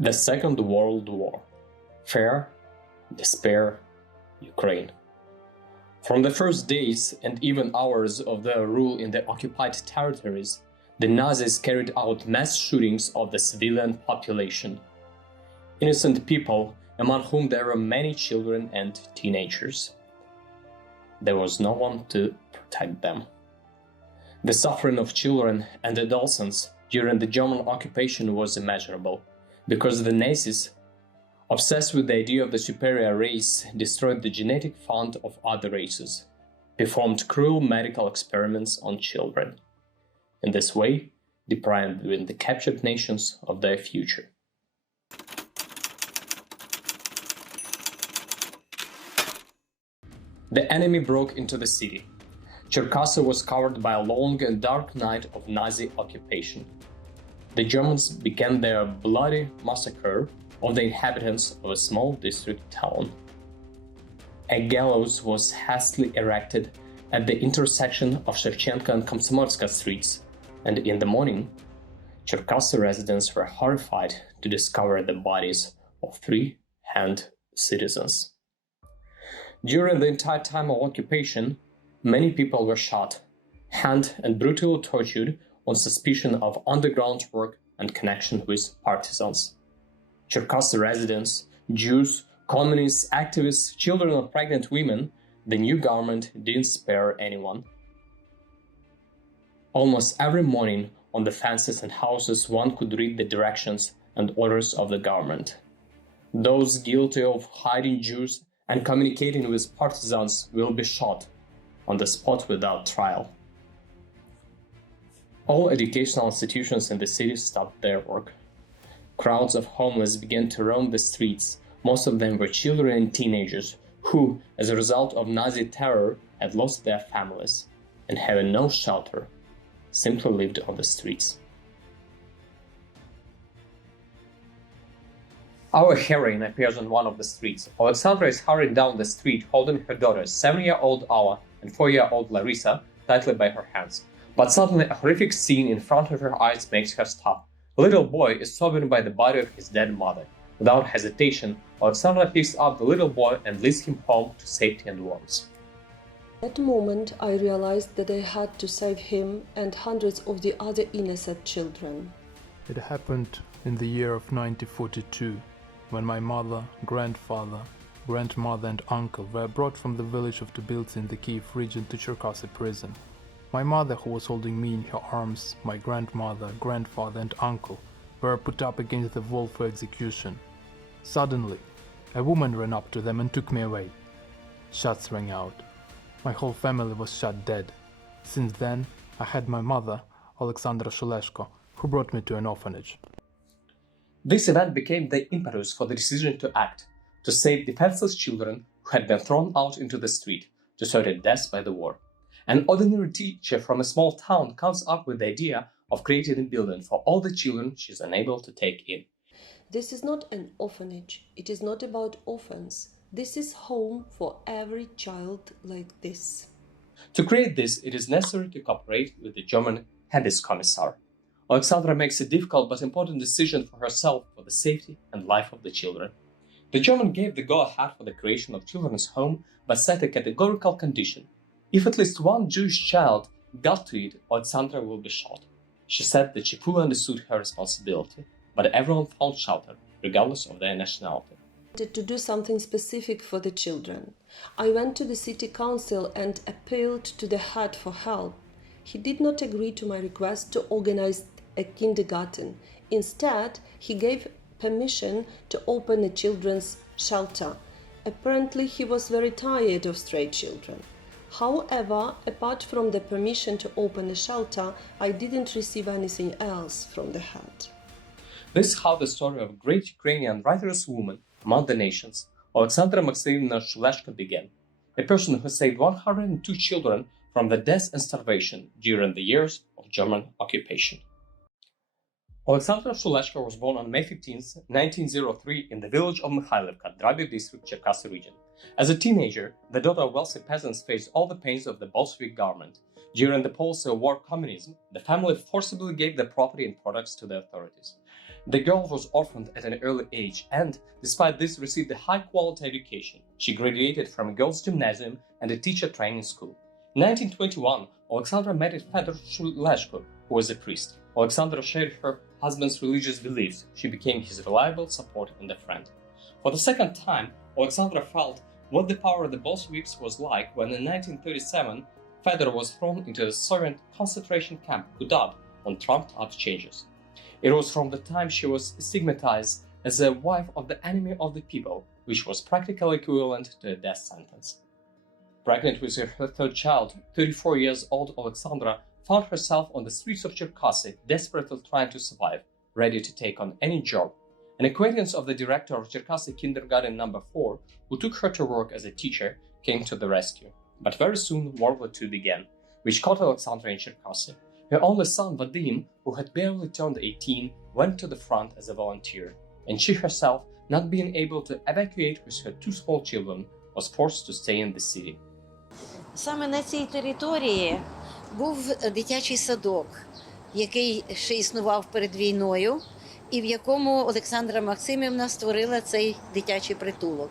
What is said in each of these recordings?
The Second World War. Fear, despair, Ukraine. From the first days and even hours of their rule in the occupied territories, the Nazis carried out mass shootings of the civilian population. Innocent people, among whom there were many children and teenagers. There was no one to protect them. The suffering of children and adolescents during the German occupation was immeasurable, because the Nazis, obsessed with the idea of the superior race, destroyed the genetic fund of other races, performed cruel medical experiments on children. In this way, depriving the captured nations of their future. The enemy broke into the city. Cherkasy was covered by a long and dark night of Nazi occupation. The Germans began their bloody massacre of the inhabitants of a small district town. A gallows was hastily erected at the intersection of Shevchenko and Komsomolska streets, and in the morning, Cherkasy residents were horrified to discover the bodies of 3 hanged citizens. During the entire time of occupation, many people were shot, hanged and brutally tortured on suspicion of underground work and connection with partisans. Cherkasy residents, Jews, communists, activists, children and pregnant women, the new government didn't spare anyone. Almost every morning on the fences and houses one could read the directions and orders of the government. Those guilty of hiding Jews and communicating with partisans will be shot on the spot without trial. All educational institutions in the city stopped their work. Crowds of homeless began to roam the streets. Most of them were children and teenagers who, as a result of Nazi terror, had lost their families and, having no shelter, simply lived on the streets. Our heroine appears on one of the streets. Oleksandra is hurrying down the street holding her daughters, 7-year-old Alla and 4-year-old Larissa, tightly by her hands. But suddenly a horrific scene in front of her eyes makes her stop. The little boy is sobbing by the body of his dead mother. Without hesitation, Oleksandra picks up the little boy and leads him home to safety and warmth. At that moment, I realized that I had to save him and hundreds of the other innocent children. It happened in the year of 1942, when my mother, grandfather, grandmother and uncle were brought from the village of Tbilisi in the Kiev region to Cherkasy prison. My mother, who was holding me in her arms, my grandmother, grandfather and uncle were put up against the wall for execution. Suddenly, a woman ran up to them and took me away. Shots rang out. My whole family was shot dead. Since then, I had my mother, Oleksandra Shulezhko, who brought me to an orphanage. This event became the impetus for the decision to act, to save defenseless children who had been thrown out into the street, to certain death by the war. An ordinary teacher from a small town comes up with the idea of creating a building for all the children she is unable to take in. This is not an orphanage. It is not about orphans. This is home for every child like this. To create this, it is necessary to cooperate with the German Handelskommissar. Oleksandra makes a difficult but important decision for herself for the safety and life of the children. The German gave the go-ahead for the creation of children's home, but set a categorical condition. If at least one Jewish child got to it, Oleksandra will be shot. She said that she fully understood her responsibility, but everyone found shelter, regardless of their nationality. I wanted to do something specific for the children. I went to the city council and appealed to the head for help. He did not agree to my request to organize a kindergarten. Instead, he gave permission to open a children's shelter. Apparently, he was very tired of stray children. However, apart from the permission to open a shelter, I didn't receive anything else from the head. This is how the story of a great Ukrainian righteous woman among the nations, Oleksandra Maximovna Shulezhko, began. A person who saved 102 children from the death and starvation during the years of German occupation. Oleksandra Shulezhko was born on May 15, 1903 in the village of Mikhailivka, Drabi district, Cherkasy region. As a teenager, the daughter of wealthy peasants faced all the pains of the Bolshevik government. During the policy of war communism, the family forcibly gave their property and products to the authorities. The girl was orphaned at an early age and, despite this, received a high-quality education. She graduated from a girls' gymnasium and a teacher training school. In 1921, Oleksandra married Fedor Shulezhko, who was a priest. Oleksandra shared her husband's religious beliefs. She became his reliable support and a friend. For the second time, Oleksandra felt what the power of the Bolsheviks was like when in 1937, Fedor was thrown into a Soviet concentration camp Gudab on trumped-up changes. It was from the time she was stigmatized as a wife of the enemy of the people, which was practically equivalent to a death sentence. Pregnant with her third child, 34 years old Oleksandra found herself on the streets of Cherkasy, desperately trying to survive, ready to take on any job. An acquaintance of the director of Cherkasy Kindergarten No. 4, who took her to work as a teacher, came to the rescue. But very soon World War II began, which caught Oleksandra in Cherkasy. Her only son, Vadim, who had barely turned 18, went to the front as a volunteer, and she herself, not being able to evacuate with her two small children, was forced to stay in the city. Саме на цій території був дитячий садок, який ще існував перед війною, і в якому Олександра Максимівна створила цей дитячий притулок.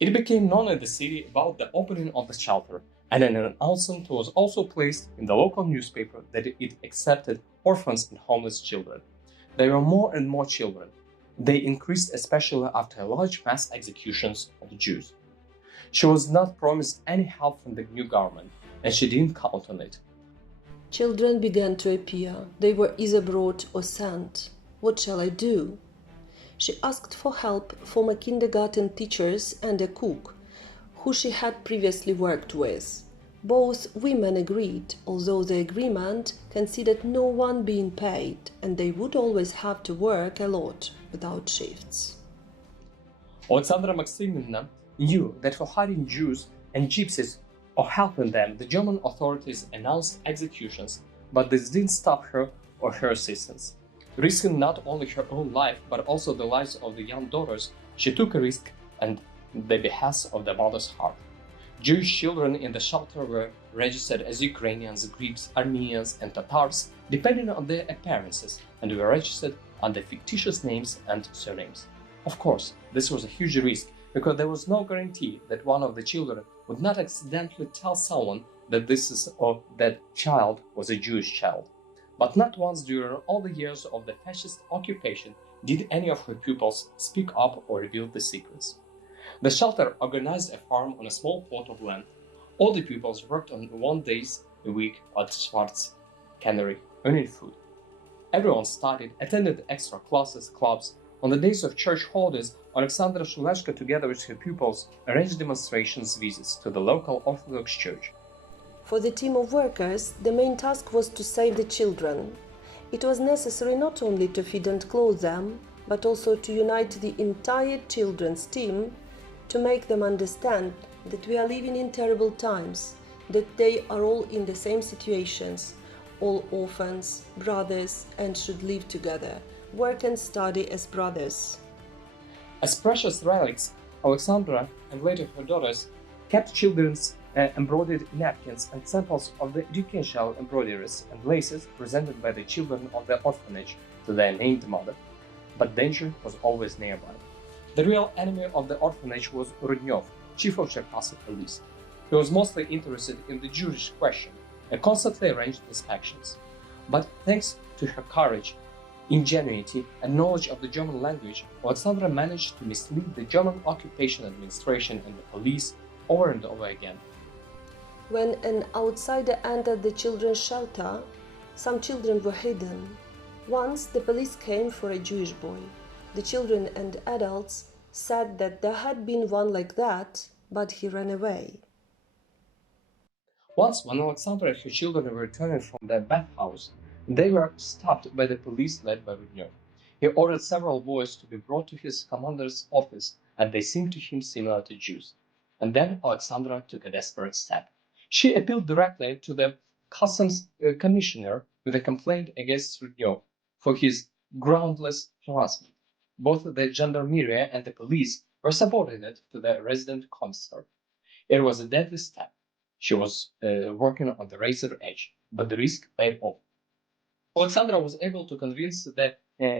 It became known in the city about the opening of the shelter, and an announcement was also placed in the local newspaper that it accepted orphans and homeless children. There were more and more children. They increased especially after large mass executions of Jews. She was not promised any help from the new government, and she didn't count on it. Children began to appear. They were either brought or sent. What shall I do? She asked for help from a kindergarten teachers and a cook, who she had previously worked with. Both women agreed, although the agreement considered no one being paid, and they would always have to work a lot without shifts. Oleksandra Maximyevna knew that for hiding Jews and Gypsies or helping them, the German authorities announced executions, but this didn't stop her or her assistants. Risking not only her own life, but also the lives of the young daughters, she took a risk and the behest of the mother's heart. Jewish children in the shelter were registered as Ukrainians, Greeks, Armenians, and Tatars, depending on their appearances, and were registered under fictitious names and surnames. Of course, this was a huge risk, because there was no guarantee that one of the children would not accidentally tell someone that that child was a Jewish child. But not once during all the years of the fascist occupation did any of her pupils speak up or reveal the secrets. The shelter organized a farm on a small plot of land. All the pupils worked on 1 day a week at Schwarz Cannery, earning food. Everyone studied, attended extra classes, clubs. On the days of church holidays, Oleksandra Shulezhko, together with her pupils, arranged demonstrations visits to the local Orthodox church. For the team of workers, the main task was to save the children. It was necessary not only to feed and clothe them, but also to unite the entire children's team, to make them understand that we are living in terrible times, that they are all in the same situations, all orphans, brothers, and should live together, work and study as brothers. As precious relics, Oleksandra and later her daughters kept children's embroidered napkins and samples of the educational embroideries and laces presented by the children of the orphanage to their named mother. But danger was always nearby. The real enemy of the orphanage was Rudnyov, chief of Cherkasy police. He was mostly interested in the Jewish question and constantly arranged inspections. But thanks to her courage, ingenuity, and knowledge of the German language, Oleksandra managed to mislead the German occupation administration and the police over and over again. When an outsider entered the children's shelter, some children were hidden. Once the police came for a Jewish boy. The children and adults said that there had been one like that, but he ran away. Once, when Oleksandra and her children were returning from their bathhouse, they were stopped by the police led by Rudnyov. He ordered several boys to be brought to his commander's office, and they seemed to him similar to Jews. And then Oleksandra took a desperate step. She appealed directly to the customs commissioner with a complaint against Rudnyov for his groundless harassment. Both the gendarmerie and the police were subordinate to the resident commissar. It was a deadly step. She was working on the razor edge, but the risk paid off. Oleksandra was able to convince the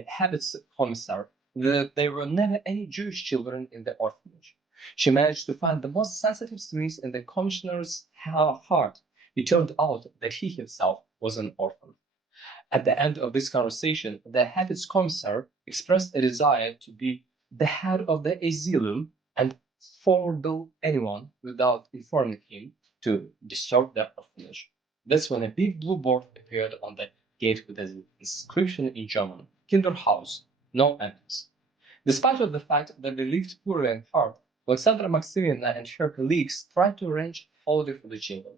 habits commissar that there were never any Jewish children in the orphanage. She managed to find the most sensitive strings in the commissioner's heart. It turned out that he himself was an orphan. At the end of this conversation, the habits commissar expressed a desire to be the head of the asylum and forbade anyone without informing him to disturb the orphanage. That's when a big blue board appeared on the gate with an inscription in German, Kinderhaus, no entrance. Despite of the fact that they lived poorly and hard, Oleksandra Maximyevna and her colleagues tried to arrange a holiday for the children.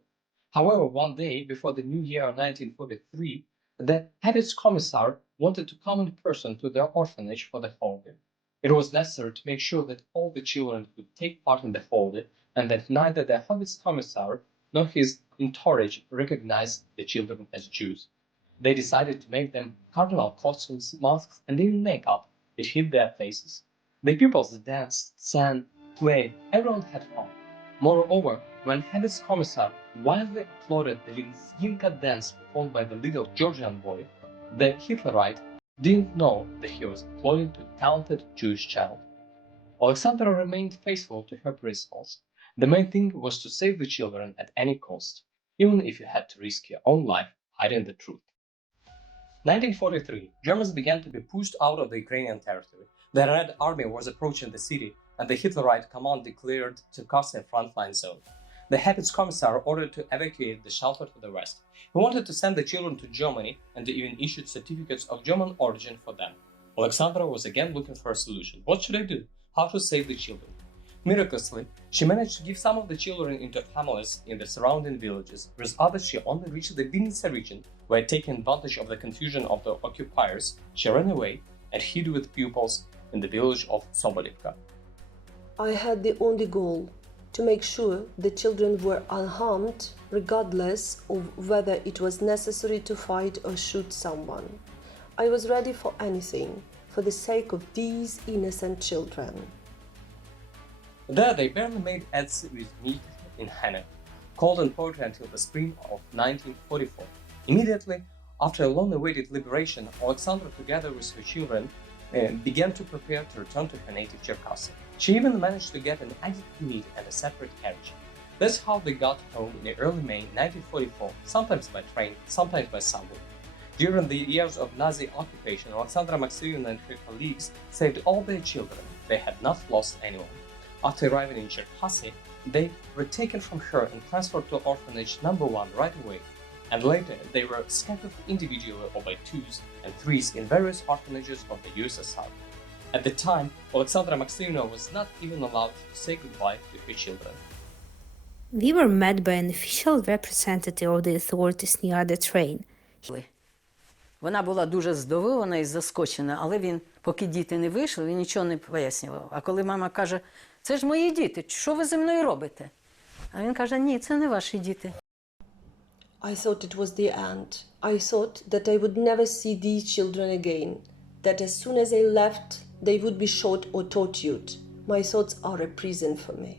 However, one day before the new year of 1943, the habits commissar wanted to come in person to their orphanage for the holiday. It was necessary to make sure that all the children could take part in the holiday and that neither the habits commissar nor his entourage recognized the children as Jews. They decided to make them carnival costumes, masks, and even makeup that hid their faces. The pupils danced, sang, played, everyone had fun. Moreover, when habits commissar wildly applauded the Lizginka dance performed by the little Georgian boy, the Hitlerite didn't know that he was applauding to a talented Jewish child. Oleksandra remained faithful to her principles. The main thing was to save the children at any cost, even if you had to risk your own life hiding the truth. 1943, Germans began to be pushed out of the Ukrainian territory. The Red Army was approaching the city, and the Hitlerite command declared Cherkasy a frontline zone. The habits commissar ordered to evacuate the shelter to the west. He wanted to send the children to Germany and even issued certificates of German origin for them. Oleksandra was again looking for a solution. What should I do? How to save the children? Miraculously, she managed to give some of the children into families in the surrounding villages, whereas others she only reached the Vinnytsia region, where, taking advantage of the confusion of the occupiers, she ran away and hid with pupils in the village of Sobolivka. I had the only goal: to make sure the children were unharmed, regardless of whether it was necessary to fight or shoot someone. I was ready for anything, for the sake of these innocent children. There they barely made ends with meat in Hannah, cold and poetry until the spring of 1944. Immediately after a long-awaited liberation, Oleksandra, together with her children, began to prepare to return to her native Cherkasy. She even managed to get an added meat and a separate carriage. That's how they got home in early May 1944, sometimes by train, sometimes by subway. During the years of Nazi occupation, Oleksandra Maximyevna and her colleagues saved all their children. They had not lost anyone. After arriving in Cherkasy, they were taken from her and transferred to orphanage number 1 right away, and later they were scattered individually or by 2s and 3s in various orphanages of the USSR. At the time, Oleksandra Maximyevna was not even allowed to say goodbye to her children. We were met by an official representative of the authorities near the train. Вона була дуже здивована і заскочена, але він, поки діти не вийшли, він нічого не пояснював. А коли мама каже: «Це ж мої діти, що ви зі мною робите?» А він каже: «Ні, це не ваші діти». I thought it was the end. I thought that I would never see these children again, that as soon as I left, they would be shot or tortured. My thoughts are a prison for me.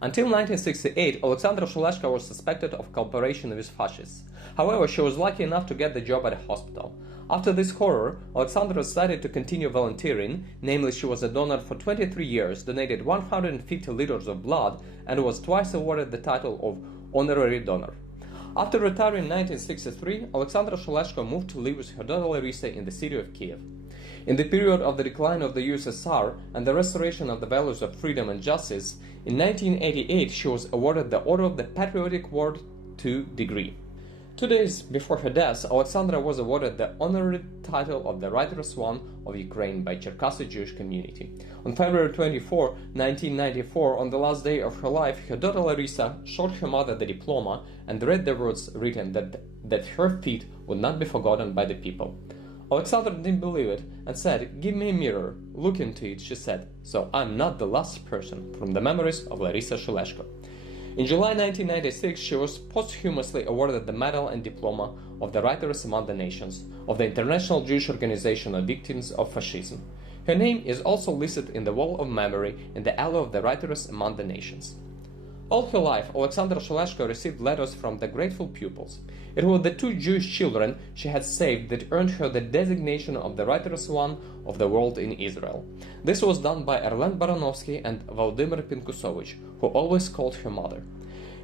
Until 1968, Oleksandra Shulezhko was suspected of cooperation with fascists. However, she was lucky enough to get the job at a hospital. After this horror, Oleksandra decided to continue volunteering, namely she was a donor for 23 years, donated 150 liters of blood, and was twice awarded the title of honorary donor. After retiring in 1963, Oleksandra Shulezhko moved to live with her daughter Larisa in the city of Kiev. In the period of the decline of the USSR and the restoration of the values of freedom and justice, in 1988 she was awarded the Order of the Patriotic War II degree. 2 days before her death, Oleksandra was awarded the honorary title of the Righteous One of Ukraine by Cherkasy Jewish community. On February 24, 1994, on the last day of her life, her daughter Larisa showed her mother the diploma and read the words written that her feat would not be forgotten by the people. Oleksandra didn't believe it and said, "Give me a mirror." Look into it, she said, "so I'm not the last person," from the memories of Larisa Shulezhko. In July 1996, she was posthumously awarded the medal and diploma of the Writers Among the Nations of the International Jewish Organization of Victims of Fascism. Her name is also listed in the Wall of Memory in the Alley of the Writers Among the Nations. All her life, Oleksandra Shulezhko received letters from the grateful pupils. It was the 2 Jewish children she had saved that earned her the designation of the righteous one of the world in Israel. This was done by Erlen Baranovsky and Volodymyr Pinkusovich, who always called her mother.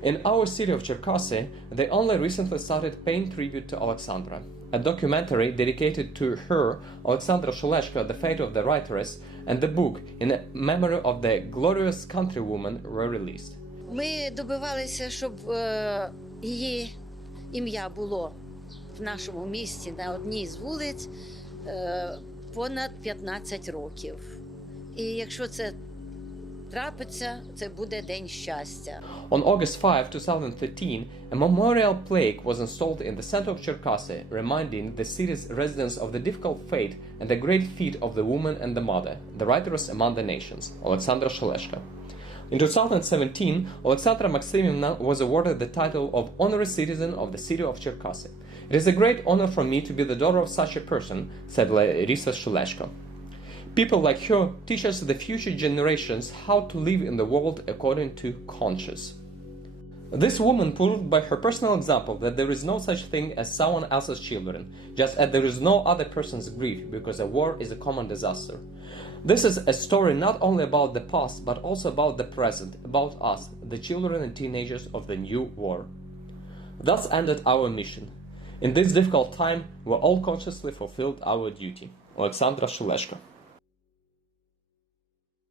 In our city of Cherkasy, they only recently started paying tribute to Oleksandra. A documentary dedicated to her, Oleksandra Shulezhko, The Fate of the Writeress, and the book In Memory of the Glorious Countrywoman were released. Ми добивалися, щоб її ім'я було в нашому місті на одній з вулиць понад 15 років. І якщо це трапиться, це буде День щастя. On August 5, 2013, a memorial plaque was installed in the center of Cherkasy, reminding the city's residents of the difficult fate and the great feat of the woman and the mother, the writeress among the nations, Oleksandra Shulezhko. In 2017, Oleksandra Maximyevna was awarded the title of Honorary Citizen of the City of Cherkasy. It is a great honor for me to be the daughter of such a person, said Larisa Shulezhko. People like her teach us the future generations how to live in the world according to conscience. This woman proved by her personal example that there is no such thing as someone else's children, just as there is no other person's grief, because a war is a common disaster. This is a story not only about the past, but also about the present, about us, the children and teenagers of the new war. Thus ended our mission. In this difficult time, we all consciously fulfilled our duty. Oleksandra Shulezhko.